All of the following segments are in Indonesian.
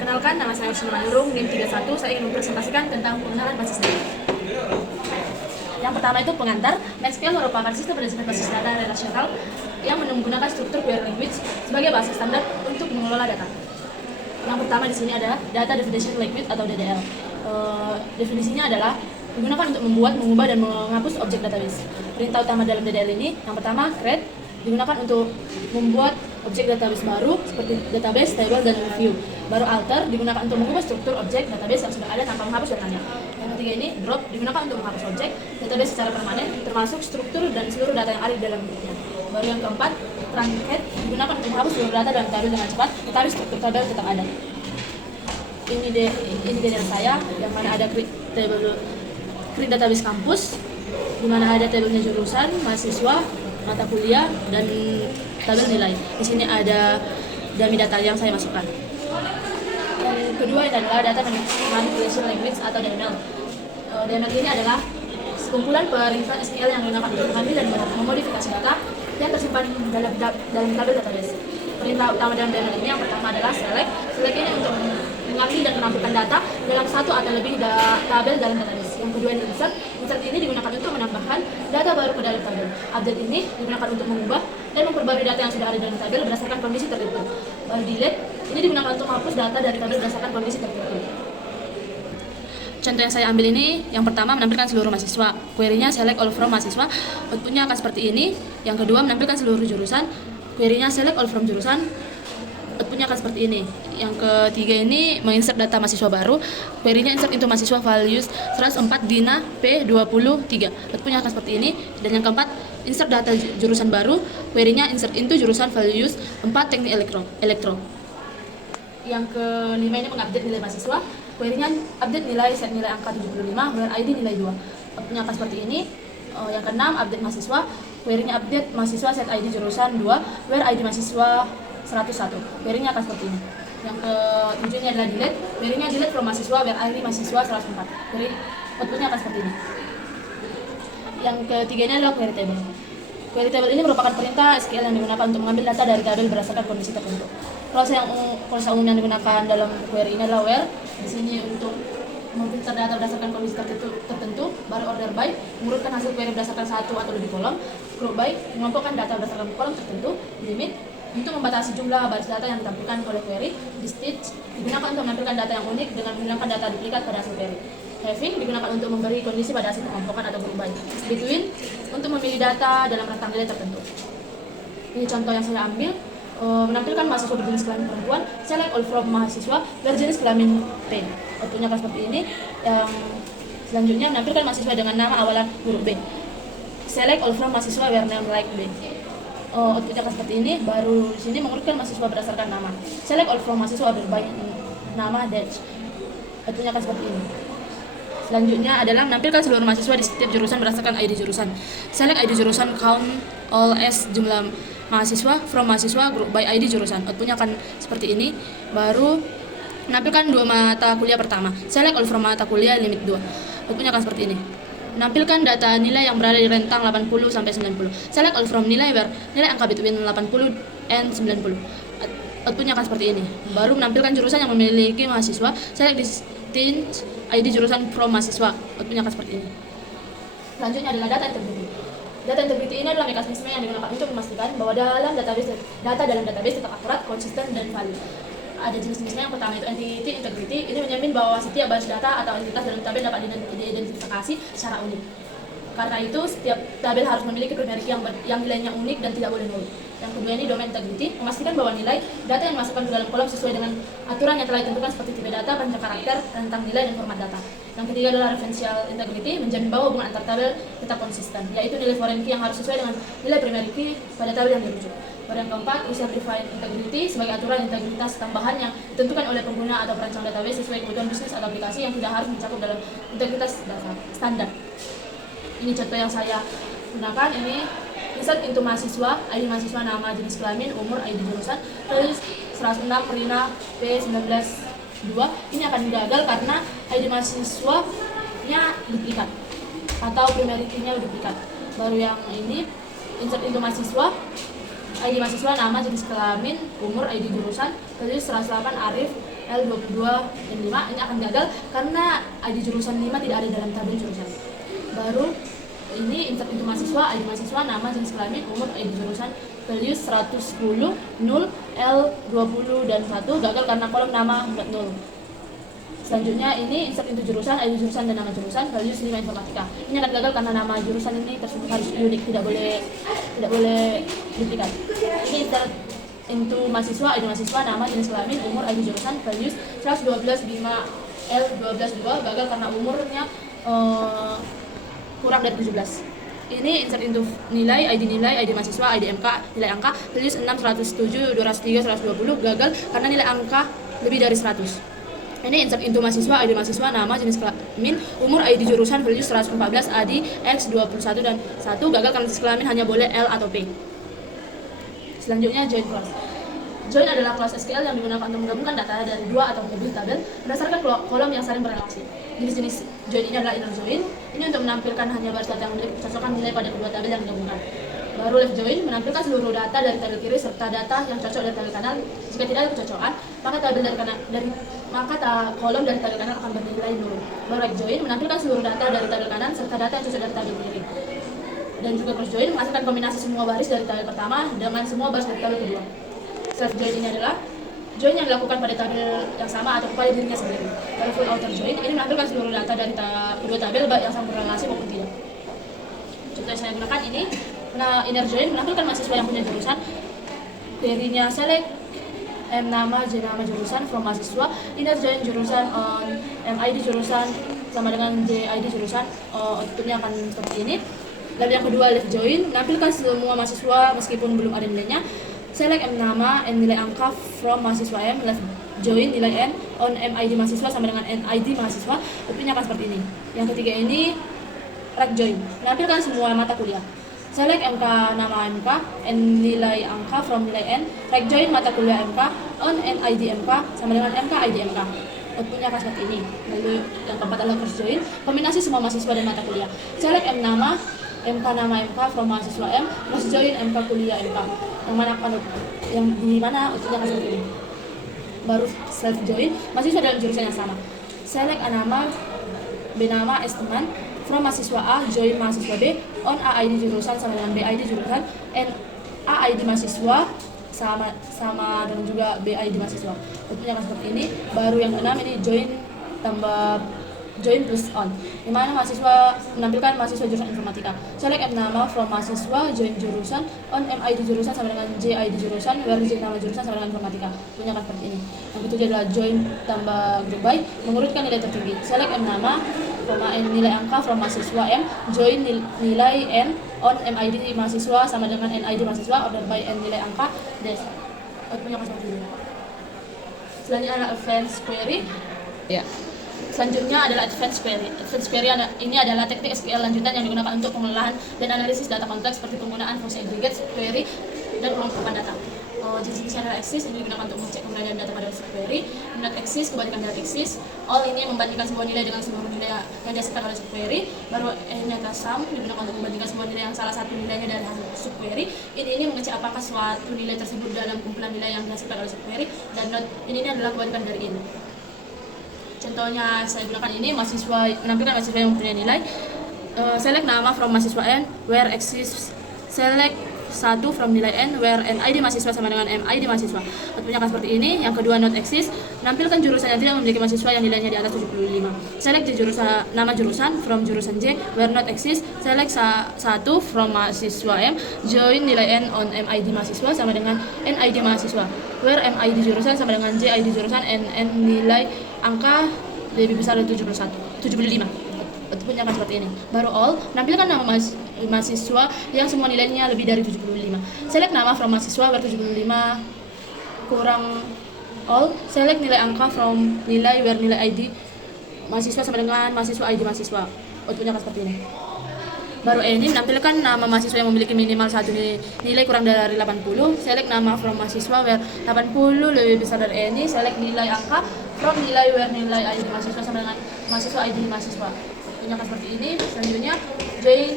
Perkenalkan, nama saya Ursula Manurung, NIM 31. Saya ingin mempresentasikan tentang penggunaan basis data. Yang pertama itu pengantar. MySQL merupakan sistem berdasarkan basis data relasional yang menggunakan struktur query language sebagai bahasa standar untuk mengelola data. Yang pertama di sini ada Data Definition Language atau DDL. Definisinya adalah digunakan untuk membuat, mengubah, dan menghapus objek database. Perintah utama dalam DDL ini, yang pertama create, digunakan untuk membuat objek database baru seperti database, table, dan view. Baru alter, digunakan untuk mengubah struktur objek database yang sudah ada tanpa menghapus datanya. Yang ketiga ini drop, digunakan untuk menghapus objek database secara permanen termasuk struktur dan seluruh data yang ada di dalamnya. Baru yang keempat, truncate, digunakan untuk menghapus seluruh data dalam tabel dengan cepat tetapi struktur tabel tetap ada. Ini DDL saya yang mana ada create database kampus, di mana ada tabelnya jurusan, mahasiswa, mata kuliah, dan tabel nilai. Di sini ada dummy data yang saya masukkan. Yang kedua adalah data manipulation language atau DML. DML ini adalah sekumpulan perintah SQL yang digunakan untuk mengambil dan memodifikasi data yang tersimpan dalam tabel database. Perintah utama dalam DML ini yang pertama adalah select. Select ini untuk mengambil dan menampilkan data dalam satu atau lebih tabel dalam database. Yang kedua ini insert. Insert ini digunakan untuk menambahkan data baru ke dalam tabel. Update ini digunakan untuk mengubah dan memperbarui data yang sudah ada dalam tabel berdasarkan kondisi tertentu. Baru delete ini digunakan untuk menghapus data dari tabel berdasarkan kondisi tertentu. Contoh yang saya ambil ini, yang pertama menampilkan seluruh mahasiswa. Query-nya select all from mahasiswa. Outputnya akan seperti ini. Yang kedua menampilkan seluruh jurusan. Query-nya select all from jurusan. Outputnya akan seperti ini. Yang ketiga ini menginsert data mahasiswa baru. Query-nya insert into mahasiswa values 104 Dina P23. Outputnya akan seperti ini. Dan yang keempat, insert data jurusan baru. Query-nya insert into jurusan values 4 teknik elektro. Yang kelima ini mengupdate nilai mahasiswa. Query-nya update nilai set nilai angka 75 where ID nilai 2. Outputnya akan seperti ini. Yang keenam update mahasiswa. Query-nya update mahasiswa set ID jurusan 2 where ID mahasiswa 101. Query-nya akan seperti ini. Yang ketujuhnya adalah delete. Query-nya delete from mahasiswa where ID mahasiswa 104. Query outputnya akan seperti ini. Yang ketiganya adalah query table. Query table ini merupakan perintah SQL yang digunakan untuk mengambil data dari tabel berdasarkan kondisi tertentu. Proses umum yang digunakan dalam query ini adalah where. Di sini untuk memfilter data berdasarkan kondisi tertentu, baru order by, mengurutkan hasil query berdasarkan satu atau lebih kolom, group by, mengelompokkan data berdasarkan kolom tertentu, limit, untuk membatasi jumlah baris data yang ditampilkan oleh query, distinct, digunakan untuk menampilkan data yang unik dengan menggunakan data duplikat pada hasil query. Having digunakan untuk memberi kondisi pada hasil pengelompokan atau group by. Between, untuk memilih data dalam rentang nilai tertentu. Ini contoh yang saya ambil. Menampilkan mahasiswa berjenis kelamin perempuan, select all from mahasiswa berjenis kelamin P. Outputnya akan seperti ini. Yang selanjutnya menampilkan mahasiswa dengan nama awalan huruf B. Select all from mahasiswa where name like B. Outputnya akan seperti ini. Baru di sini mengurutkan mahasiswa berdasarkan nama. Select all from mahasiswa order by nama dash. Outputnya akan seperti ini. Selanjutnya adalah menampilkan seluruh mahasiswa di setiap jurusan berdasarkan ID jurusan. Select ID jurusan count all as jumlah mahasiswa from mahasiswa group by ID jurusan. Outputnya akan seperti ini. Baru menampilkan dua mata kuliah pertama. Select all from mata kuliah limit 2. Outputnya akan seperti ini. Menampilkan data nilai yang berada di rentang 80 sampai 90. Select all from nilai where nilai angka between 80 and 90. Outputnya akan seperti ini. Baru menampilkan jurusan yang memiliki mahasiswa. Select distinct ID jurusan from mahasiswa. Outputnya akan seperti ini. Selanjutnya adalah data integrity. Data integrity ini adalah mekanisme yang digunakan untuk memastikan bahwa data dalam database tetap akurat, konsisten, dan valid. Ada jenis-jenisnya. Yang pertama itu entity integrity. Ini menjamin bahwa setiap baris data atau entitas dalam tabel dapat diidentifikasi secara unik. Karena itu, setiap tabel harus memiliki primary key yang nilainya unik dan tidak boleh null. Yang kedua ini domain integrity, memastikan bahwa nilai data yang dimasukkan ke dalam kolom sesuai dengan aturan yang telah ditentukan seperti tipe data, panjang karakter, rentang nilai, dan format data. Yang ketiga adalah referential integrity, menjamin bahwa hubungan antar tabel tetap konsisten, yaitu nilai foreign key yang harus sesuai dengan nilai primary key pada tabel yang dirujuk. Baru yang keempat, user defined integrity sebagai aturan integritas tambahan yang ditentukan oleh pengguna atau perancang database sesuai kebutuhan bisnis atau aplikasi yang tidak harus mencakup dalam integritas data standar. Ini contoh yang saya gunakan. Ini insert into mahasiswa, ID mahasiswa, nama, jenis kelamin, umur, ID jurusan, terus 106 Rina P19 2. Ini akan gagal karena ID mahasiswanya duplikat atau primary key-nya duplikat. Baru yang ini insert into mahasiswa, ID mahasiswa, nama, jenis kelamin, umur, ID jurusan, terus 108 Arif L22 dan 5 ini akan gagal karena ID jurusan 5 tidak ada dalam tabel jurusan. Baru ini insert into mahasiswa, ID mahasiswa, nama, jenis kelamin, umur, ID jurusan, values 110, 0, L20 dan 1 gagal karena kolom nama 0. Selanjutnya ini insert into jurusan, ID jurusan dan nama jurusan, values 5 informatika. Ini akan gagal karena nama jurusan ini tersebut harus unik, tidak boleh duplikat. Ini insert into mahasiswa, ID mahasiswa, nama, jenis kelamin, umur, ID jurusan, values 112, 5, L12 2 gagal karena umurnya kurang dari 17. Ini insert into nilai, ID mahasiswa, ID MK, nilai angka, values 6, 107, 203, 120 gagal karena nilai angka lebih dari 100. Ini insert into mahasiswa, ID mahasiswa, nama, jenis kelamin, umur, ID jurusan, values 114, ID, X, 21 dan 1 gagal karena jenis kelamin hanya boleh L atau P. Selanjutnya join clause. Join adalah clause SQL yang digunakan untuk menggabungkan data dari dua atau lebih tabel berdasarkan kolom yang saling berrelasi. Jenis-jenis join ini adalah inner join. Ini untuk menampilkan hanya baris data yang cocokkan nilai pada kedua tabel yang digabungkan. Baru left join menampilkan seluruh data dari tabel kiri serta data yang cocok dari tabel kanan. Jika tidak ada kecocokan, maka tabel dari kanan kolom dari tabel kanan akan bernilai 0. Baru right join menampilkan seluruh data dari tabel kanan serta data yang cocok dari tabel kiri. Dan juga cross join menghasilkan kombinasi semua baris dari tabel pertama dengan semua baris dari tabel kedua. Self join ini adalah join yang dilakukan pada tabel yang sama atau pada dirinya sendiri. Baru full outer join ini menampilkan seluruh data dari kedua tabel baik yang sama berrelasi maupun tidak. Contoh yang saya gunakan ini. Nah, inner join menampilkan mahasiswa yang punya jurusan, query-nya select M nama, J nama jurusan from mahasiswa, inner join jurusan on M ID jurusan sama dengan J ID jurusan, outputnya akan seperti ini. Lalu yang kedua left join menampilkan semua mahasiswa meskipun belum ada nilainya, select M nama, N nilai angka from mahasiswa M, left join nilai N on M ID mahasiswa sama dengan N ID mahasiswa, outputnya akan seperti ini. Yang ketiga ini right join menampilkan semua mata kuliah. Select MK nama MK, N nilai angka from nilai N, right join mata kuliah MK, on N ID MK sama dengan MK ID MK. Outputnya akan seperti ini. Lalu yang keempat adalah cross join, kombinasi semua mahasiswa dan mata kuliah. Select M nama, MK nama MK from mahasiswa M, cross join MK kuliah MK. Yang di mana outputnya akan seperti ini. Baru self join, mahasiswa dalam jurusan yang sama. Select A nama, B nama, S teman, from mahasiswa A, join mahasiswa B, on A ID jurusan sama dengan B ID jurusan, and A ID mahasiswa sama dengan juga B ID mahasiswa. Outputnya akan seperti ini. Baru yang keenam ini join tambah join plus on, di mana mahasiswa menampilkan mahasiswa jurusan informatika. Select M nama from mahasiswa, join jurusan, on M ID jurusan sama dengan J ID jurusan, where J nama jurusan sama dengan informatika. Punya akan seperti ini. Yang ketujuh adalah join tambah group by, mengurutkan nilai tertinggi. Select M nama, N nilai angka from mahasiswa M, join nilai N on M ID mahasiswa sama dengan N ID mahasiswa, order by N nilai angka, dash. Outputnya akan seperti ini. Selanjutnya adalah advanced query. Ya. Selanjutnya adalah advanced query. Advanced query ini adalah teknik SQL lanjutan yang digunakan untuk pengelolaan dan analisis data kompleks seperti penggunaan fungsi aggregate, query, dan pengelompokan data. Jenisnya adalah axis, ini digunakan untuk mengecek keberadaan data pada subquery. Not axis, kebalikan dari axis. All ini membandingkan sebuah nilai dengan seluruh nilai yang dihasilkan oleh subquery. Baru ini adalah sum, digunakan untuk membandingkan sebuah nilai yang salah satu nilainya dari hasil subquery. Ini mengecek apakah suatu nilai tersebut dalam kumpulan nilai yang dihasilkan oleh subquery. Dan not ini adalah kebalikan dari ini. Contohnya saya gunakan ini, mahasiswa menampilkan mahasiswa yang mempunyai nilai. Select nama from mahasiswa N, where exists. Select 1 from nilai N, where N ID mahasiswa sama dengan M ID mahasiswa. Outputnya akan seperti ini. Yang kedua not exist, menampilkan jurusan yang tidak memiliki mahasiswa yang nilainya di atas 75. Select nama jurusan from jurusan J, where not exist. Select 1 from mahasiswa M, join nilai N on M ID mahasiswa sama dengan N ID mahasiswa, where M ID jurusan sama dengan J ID jurusan, N nilai angka lebih besar dari 75. Outputnya akan seperti ini. Baru all, menampilkan nama mahasiswa yang semua nilainya lebih dari 75. Select nama from mahasiswa where 75 kurang all. Select nilai angka from nilai where nilai ID mahasiswa sama dengan mahasiswa ID mahasiswa. Outputnya akan seperti ini. Baru ini menampilkan nama mahasiswa yang memiliki minimal satu nilai kurang dari 80. Select nama from mahasiswa where 80 lebih besar dari ini. Select nilai angka from nilai where nilai ID mahasiswa sama dengan mahasiswa ID mahasiswa. Ini akan seperti ini. Selanjutnya join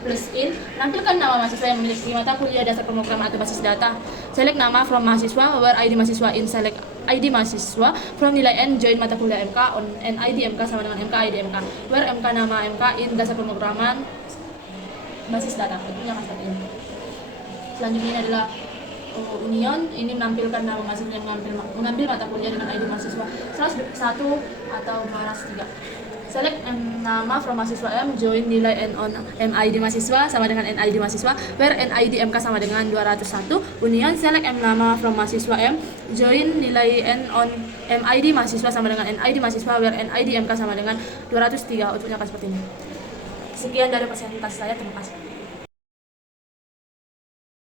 plus in, menampilkan nama mahasiswa yang memiliki mata kuliah dasar pemrograman atau basis data. Select nama from mahasiswa where ID mahasiswa in, select ID mahasiswa from nilai N join mata kuliah MK on NID MK sama dengan MK ID MK, where MK nama MK in dasar pemrograman basis data. Outputnya akan seperti ini. Selanjutnya ini adalah Union, ini menampilkan nama mahasiswa yang mengambil mata kuliah dengan ID mahasiswa 101 atau 203. Select nama from mahasiswa M, join nilai N on MID mahasiswa sama dengan NID mahasiswa, where NID MK sama dengan 201. Union, select nama from mahasiswa M, join nilai N on MID mahasiswa sama dengan NID mahasiswa, where NID MK sama dengan 203. Outputnya akan seperti ini. Sekian dari presentasi saya, terima kasih.